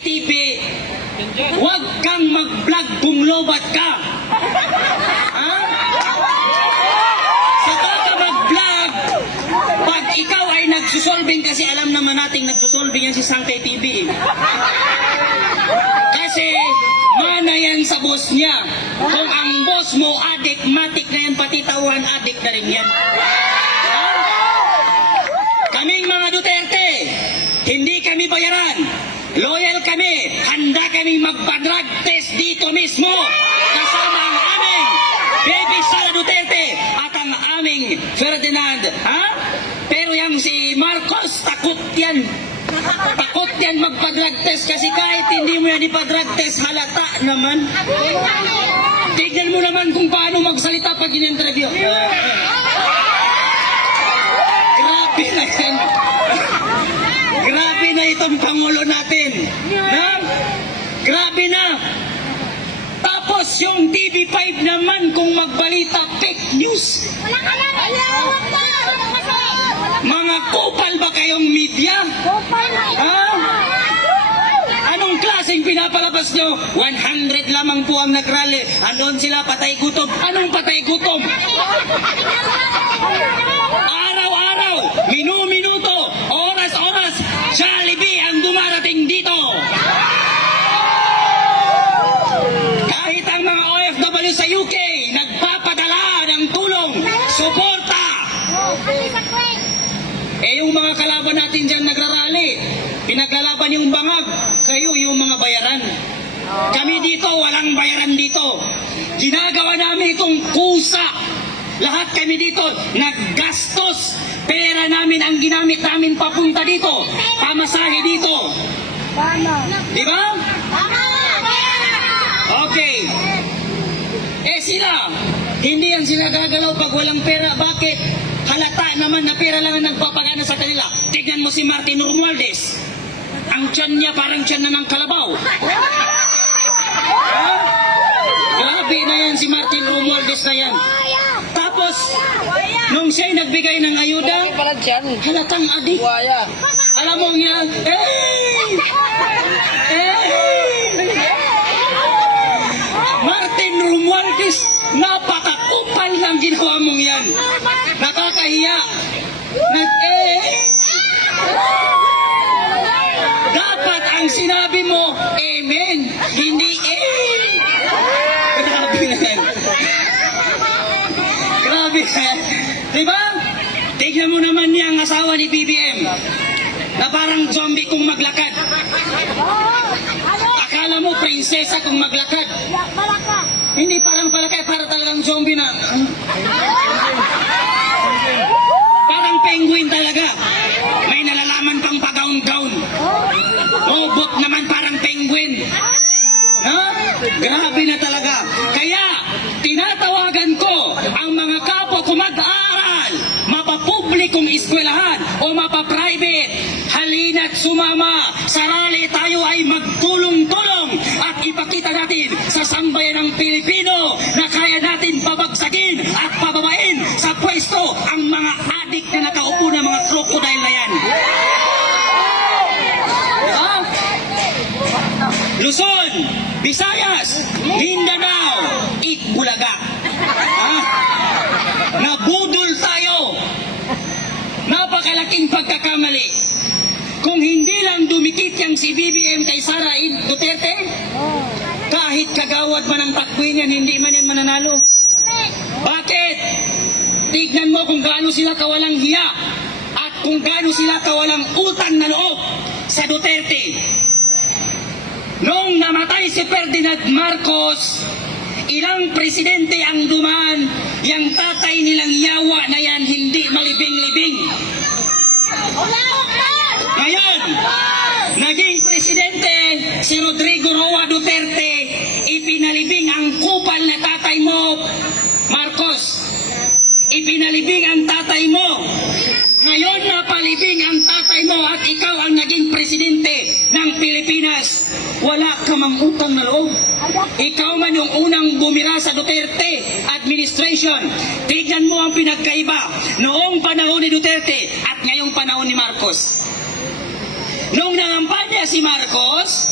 TV, huwag kang mag-vlog kung lobat ka. Ha? Saka ka mag-vlog pag ikaw ay nagsusolving, kasi alam naman nating nagsusolving yan si Sangkay TV. Kasi mana yan sa boss niya. Kung ang boss mo adik, matik na yan, pati tauhan adik na rin yan. Ha? Kaming mga Duterte, hindi kami bayaran. Loyal kami, handa kaming magpa-drug test dito mismo kasama ang aming Baby Sara Duterte at ang aming Ferdinand. Ha? Pero yung si Marcos, takot yan. Takot yan magpa-drug test kasi kahit hindi mo yan ipa-drug test, halata naman. Tignan mo naman kung paano magsalita pag in-interview. Grabe na yan. Grabe na itong Pangulo natin. Na? Grabe na. Tapos yung TV5 naman kung magbalita, fake news. Mga kupal ba kayong media? Ha? Anong klaseng pinapalabas nyo? 100 lamang po ang nagrally. Andun sila patay gutom. Anong patay gutom? Araw-araw, minu-minuto, oras-oras, Jollibee ang dumarating dito. Kahit ang mga OFW sa UK, nagpapadala ng tulong, suporta. Eh yung mga kalaban natin dyan nagrarally, pinaglalaban yung bangag, kayo yung mga bayaran. Kami dito, walang bayaran dito. Ginagawa namin itong kusa. Lahat kami dito, naggastos. Pera namin ang ginamit namin papunta dito. Pamasahe dito. Di ba? Okay. Eh sila, hindi yan sila gagalaw pag walang pera. Bakit? Halata naman na pera lang ang nagpapagana sa kanila. Tignan mo si Martin Romualdez. Ang tiyan niya parang tiyan na ng kalabaw. Ha? Grabe na yan si Martin Romualdez na yan. Tapos, nung siya'y nagbigay ng ayuda, halatang adik. Alam mo yan, Martin Romualdez, napakakupal ng ginawa mong yan. Nakakahiya. Dapat ang sinabi mo, amen, hindi Grabe na yan. Grabe na yan. Diba? Tignan mo naman niya ang asawa ni BBM na parang zombie kung maglakad. Akala mo prinsesa kung maglakad. Hindi parang palakay, para talagang zombie na. Parang penguin talaga. May nalalaman pang pagaon-gaon. Robot naman parang penguin. Ha? Grabe na talaga. Kaya, tinatawagan ko ang mga kapwa ko mag-aaral, mapapublikong eskwelahan o mapaprivate. Halina't sumama. Sa rally tayo ay magtulong-tulong at ipakita natin sa sambayan ng Pilipino na kaya natin pabagsakin at pababain sa pwesto ang mga adik na nakaupo na mga crocodile na yan. Ha? Luzon, Visayas, Mindanao, Itbulaga. Ha? Nabudol tayo. Napakalaking pagkakamali. Kung hindi lang dumikit yang si BBM kay Sara Duterte, kahit kagawad man ang takbuhin yan, hindi man yan mananalo. Bakit? Tignan mo kung gaano sila kawalang hiya at kung gaano sila kawalang utang na loob sa Duterte. Noong namatay si Ferdinand Marcos, ilang presidente ang dumaan, yung tatay nilang yawa na yan hindi malibing-libing. Ngayon, naging presidente si Rodrigo Roa Duterte, ipinalibing ang kupal na tatay mo, Marcos. Ipinalibing ang tatay mo. Ngayon napalibing ang tatay mo at ikaw ang naging presidente ng Pilipinas. Wala ka mang utang na loob. Ikaw man yung unang bumira sa Duterte administration. Tignan mo ang pinagkaiba noong panahon ni Duterte at ngayong panahon ni Marcos. Nung nangampanya si Marcos,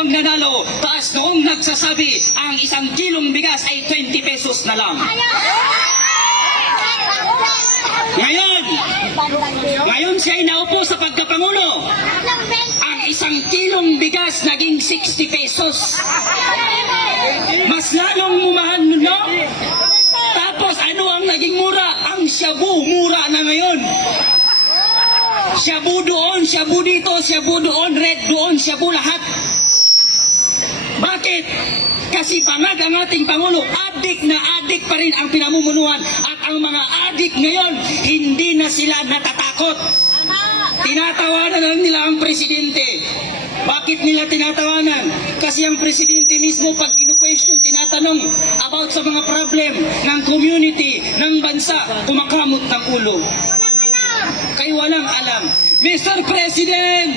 ang nanalo, taas noong nagsasabi ang 1 kilong bigas ay 20 pesos na lang. Ngayon siya ay naupo sa pagkapangulo. Ang 1 kilong bigas naging 60 pesos. Mas lalong mumahal, no? Tapos ano ang naging mura? Ang shabu, mura na ngayon. Shabu doon, shabu dito, shabu doon, red doon, shabu lahat. Bakit? Kasi bangag ang ating Pangulo, adik na adik pa rin ang pinamumunuan. At ang mga adik ngayon, hindi na sila natatakot. Tinatawanan lang nila ang presidente. Bakit nila tinatawanan? Kasi ang presidente mismo pag inu-question, tinatanong about sa mga problem ng community, ng bansa, kumakamot ng ulo. Kay walang alam. Mr. President,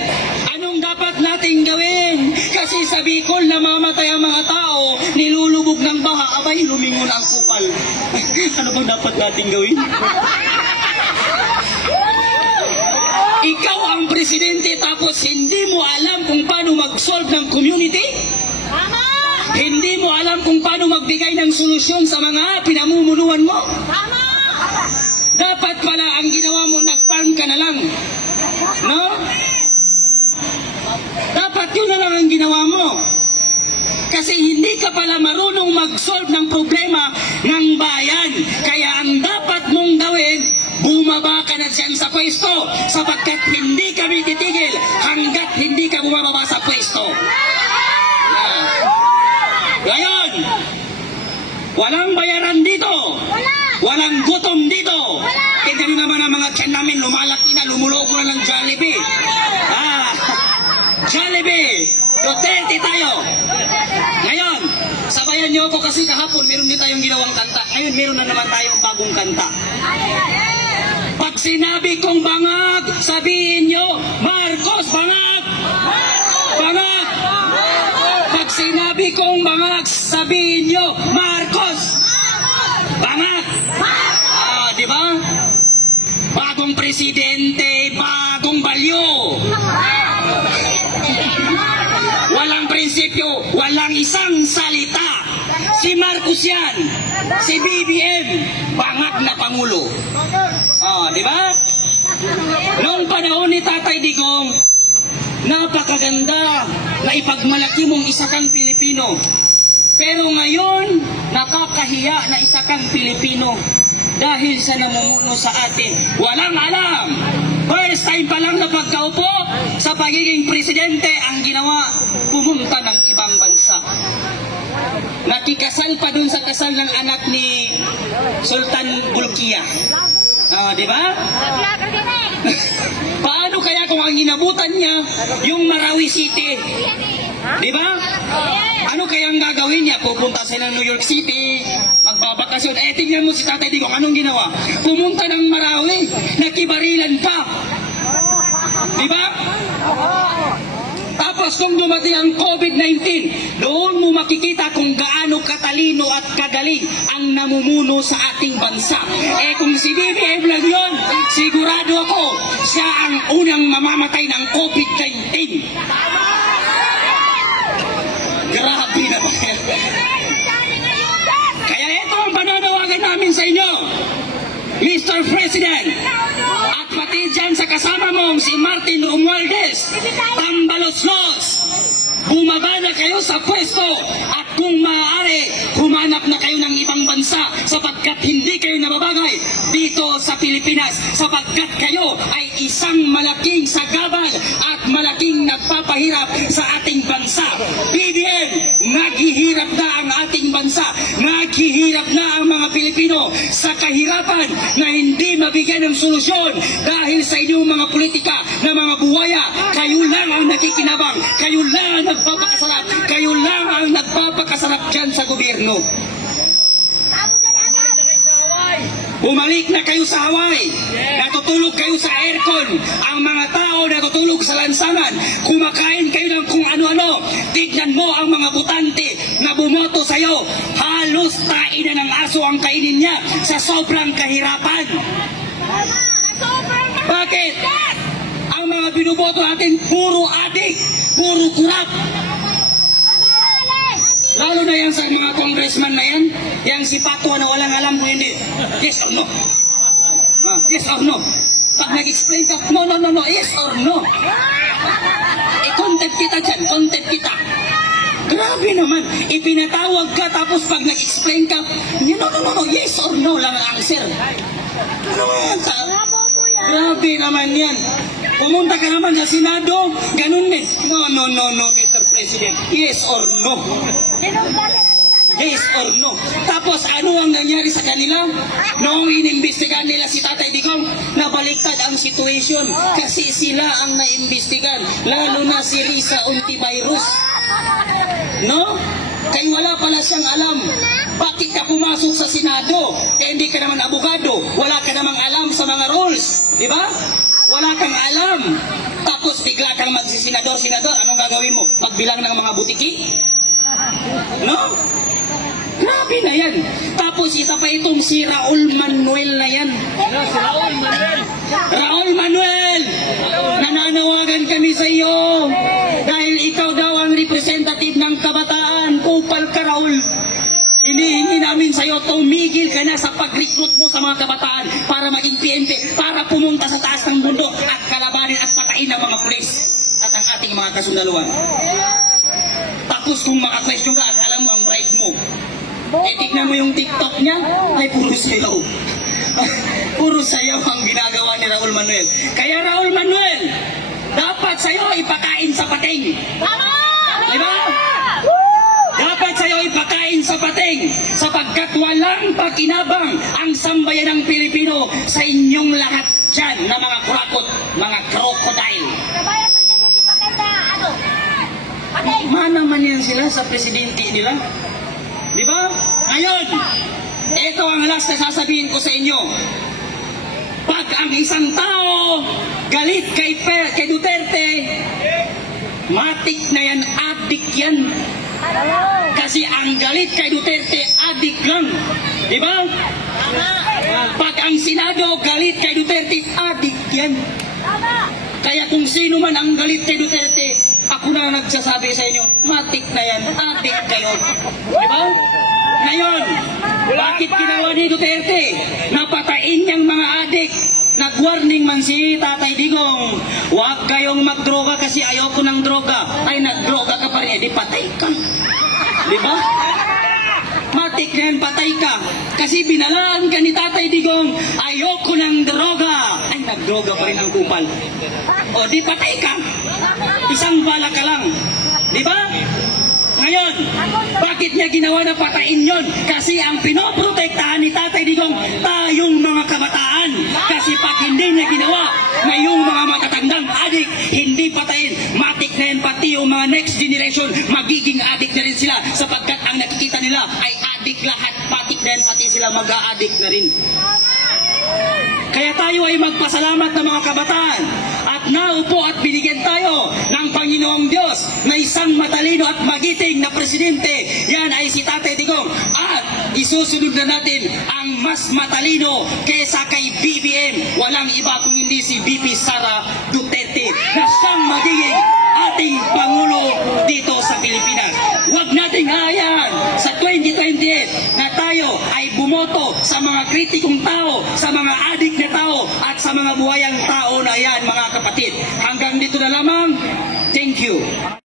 anong dapat nating gawin? Kasi sa Bicol, namamatay ang mga tao, nilulubog ng baha, abay, lumingon ang kupal. Ano bang dapat nating gawin? Ikaw ang presidente tapos hindi mo alam kung paano mag-solve ng community? Tama! Hindi mo alam kung paano magbigay ng solusyon sa mga pinamumunuan mo? Tama! Dapat pala ang ginawa mo, nag-farm ka na lang. No? Dapat yun na lang ang ginawa mo. Kasi hindi ka pala marunong mag-solve ng problema ng bayan. Kaya ang dapat mong gawin, bumaba ka na dyan sa pwesto sapagkat hindi kami titigil hanggat hindi ka bumababa sa pwesto. Ngayon, walang bayaran dito. Walang gutom dito. Tignan nyo naman ang mga tiyan namin, lumalaki na, lumuloko na ng Jollibee. Jollibee! Duterte tayo! Ngayon, sabayan nyo ako kasi kahapon meron din tayong ginawang kanta. Ngayon meron na naman tayong bagong kanta. Pag sinabi kong bangag, sabihin nyo, Marcos, bangag! Bangag! Pag sinabi kong bangag, sabihin nyo, Marcos! Bangag! Di ba? Bagong presidente, bagong balyo. Walang prinsipyo, walang isang salita. Si Marcos yan, si BBM, bangag na pangulo. Di ba? Noong panahon ni Tatay Digong, napakaganda na ipagmalaki mong isa kang Pilipino. Pero ngayon, nakakahiya na isa kang Pilipino dahil sa namumuno sa atin. Walang alam. First time pa lang na pagkaupo sa pagiging presidente ang ginawa, pumunta ng ibang bansa. Nakikasal pa dun sa kasal ng anak ni Sultan Bulkiah. Di ba? Paano kaya kung ang inabutan niya yung Marawi City? Di ba? Ano kayang gagawin niya? Pupunta sila ng New York City, magbabakasyon. Tingnan mo si Tatay Digong, anong ginawa? Pumunta ng Marawi, nakibarilan pa. Di ba? Tapos kung dumating ang COVID-19, doon mo makikita kung gaano katalino at kagaling ang namumuno sa ating bansa. Kung si BBM lang yun, sigurado ako, siya ang unang mamamatay ng COVID-19. Grabe naman. Kaya ito ang pananawagan namin sa inyo, Mr. President, at pati dyan sa kasama mong si Martin Romualdez, Tambaloslos, bumaba na kayo sa pwesto at kung maaari, humanap na kayo ng ibang bansa sapagkat hindi kayo nababagay dito sa Pilipinas sapagkat kayo ay isang malaking sagabal at malaking nagpapahirap sa ating bansa. BBM, naghihirap na ang ating bansa, naghihirap na ang mga Pilipino sa kahirapan na hindi mabigyan ng solusyon dahil sa inyong mga politika na mga buwaya. Kayo lang ang nakikinabang, kayo lang ang nagpapakasarap, kayo lang ang nagpapakasarap dyan sa gobyerno. Bumalik na kayo sa Hawaii. Natutulog kayo sa aircon. Ang mga tao natutulog sa lansangan. Kumakain kayo ng kung ano-ano. Tignan mo ang mga butante na bumoto sa'yo. Halos tain na ng aso ang kainin niya sa sobrang kahirapan. Bakit? Ang mga binuboto natin puro adik, puro kurap. congressman na yan, yang si Patwa na walang alam kung hindi. Yes or no? Yes or no? Pag nag-explain ka, no, yes or no? I-content kita dyan, content kita. Grabe naman, ipinatawag ka tapos pag nag-explain ka, no, yes or no lang ang answer. Ano yan? Grabe naman yan. Pumunta ka naman sa Senado, ganun din. No, Mr. President. Yes or no? Yes or no? Tapos ano ang nangyari sa kanila? Noong inimbestigahan nila si Tatay Digong, nabaliktad ang situation kasi sila ang naimbestigan, lalo na si Risa Ontiveros. No? Kaya wala pala siyang alam. Bakit ka pumasok sa Senado? Eh hindi ka naman abogado. Wala ka namang alam sa mga rules. Di ba? Wala kang alam. Tapos bigla kang magsisenador. Senador, anong gagawin mo? Magbilang ng mga butiki? No? Grabe na yan. Tapos isa pa itong si Raul Manuel na yan. Raul Manuel! Nananawagan kami sa iyo. Dahil ikaw daw ang representative ng kabataan. Kupal ka, Raul. Hinihingi namin sa iyo, tumigil ka na sa pag-recruit mo sa mga kabataan para maging PNP, para pumunta sa taas ng mundo at kalabanin at patayin ng mga pulis at ang ating mga kasundaluhan. Tapos kung maka-question ka at alam mo ang right mo, eh tignan mo yung TikTok niya, ay puro sayaw. Puro sayaw ang ginagawa ni Raul Manuel. Kaya Raul Manuel, dapat sa'yo ipakain sa pating. Diba? Dapat sa'yo ipakain sa pating sapagkat walang pakinabang ang sambayan ng Pilipino sa inyong lahat dyan na mga kurakot, mga crocodile. Manaman yan sila sa presidente nila. Di ba? Ngayon, ito ang last na sasabihin ko sa inyo. Pag ang isang tao galit kay Duterte, matik na yan, adik yan. Kasi ang galit kay Duterte, adik lang. Di ba? Pag ang Senado galit kay Duterte, adik yan. Kaya kung sino man ang galit kay Duterte, ako na nagsasabi sa inyo, matik na yan, adik kayo. Di ba? Ngayon, bakit ginawa ni Duterte? Napatayin niyang mga adik. Nag-warning man si Tatay Digong, huwag kayong magdroga kasi ayoko ng droga. Ay, nagdroga ka pa rin, di patay ka. Di ba? Matik na yan, patay ka. Kasi binalaan ka ni Tatay Digong, ayoko ng droga. Ay, nagdroga pa rin ang kupal. O, di patay ka. Isang bala ka lang. Di ba? Ngayon, bakit niya ginawa na patayin yon? Kasi ang pinoprotektahan ni Tatay Digong, tayong mga kabataan. Kasi pag hindi niya ginawa, na yung mga matatandang adik, hindi patayin. Matik na yan, pati yung mga next generation, magiging adik na rin sila. Sapagkat ang nakikita nila ay adik lahat. Matik na yan, pati sila mag-a-adik na rin. Kaya tayo ay magpasalamat ng mga kabataan at naupo at binigyan tayo ng Panginoong Diyos na isang matalino at magiting na presidente. Yan ay si Tatay Digong. At isusunod na natin ang mas matalino kaysa kay BBM. Walang iba kung hindi si VP Sara Duterte na siyang magiging ating Pangulo dito sa Pilipinas. Huwag nating hayaan sa 2028 na tayo ay bumoto sa mga kritikong tao, sa mga adik na tao at sa mga buhayang tao na yan, mga kapatid. Hanggang dito na lamang. Thank you.